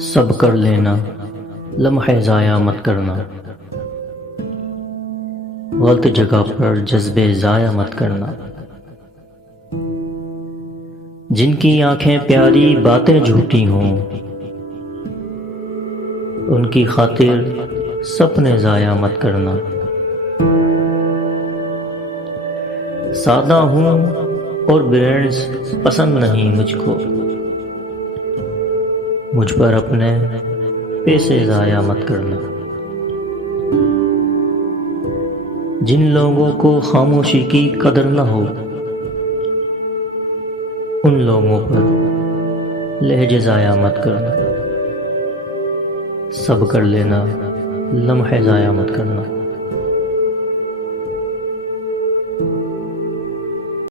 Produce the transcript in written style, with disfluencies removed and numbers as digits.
سب کر لینا، لمحے ضائع مت کرنا، غلط جگہ پر جذبے ضائع مت کرنا۔ جن کی آنکھیں پیاری باتیں جھوٹی ہوں، ان کی خاطر سپنے ضائع مت کرنا۔ سادہ ہوں اور برینڈز پسند نہیں مجھ کو، مجھ پر اپنے پیسے ضائع مت کرنا۔ جن لوگوں کو خاموشی کی قدر نہ ہو، ان لوگوں پر لہجے ضائع مت کرنا۔ سب کر لینا، لمحے ضائع مت کرنا۔